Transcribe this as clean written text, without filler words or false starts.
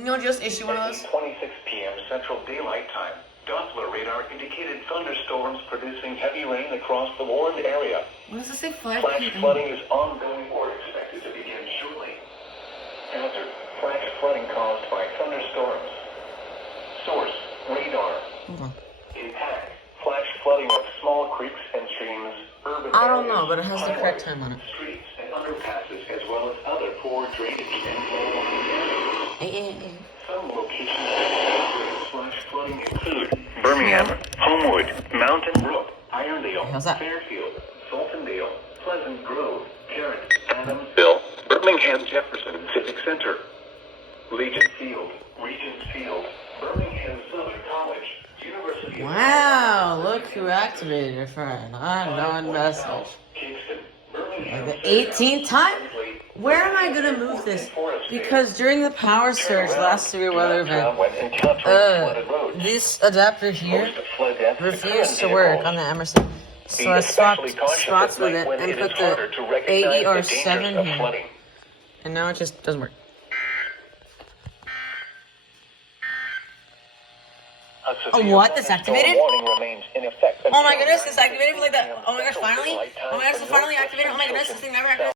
You know, just issue one of those. 26 p.m. Central Daylight Time, Doppler radar indicated thunderstorms producing heavy rain across the warned area. What does it say? 5 Flash p.m. flooding is ongoing or expected to begin shortly. Hazard: flash flooding caused by thunderstorms. Source: radar. Hold on. Impact: flash flooding of small creeks and streams, urban I don't know, areas, but it has the correct highways, time on it. streets and underpasses, as well as other poor drainage and low-lying areas. Some locations with flash flooding include Birmingham, Homewood, Mountain Brook, Irondale, How's that? Fairfield, Fultondale, Pleasant Grove, Carrot, Adamsville, Birmingham Jefferson Civic Center, Legion Field, Regents Field, Birmingham Southern College, University of Wow, look who activated your friend. Unknown message. Kingston, Birmingham, Like the 18th time? Where am I gonna move this? Because during the power surge last severe weather event, this adapter here refused to work on the Emerson. So I swapped spots with it and put the AER7 here. And now it just doesn't work. Oh, what? This activated? Oh my goodness, this activated for like that. Oh my gosh, finally? Oh my gosh, this finally activated. Oh my goodness, this thing never activated.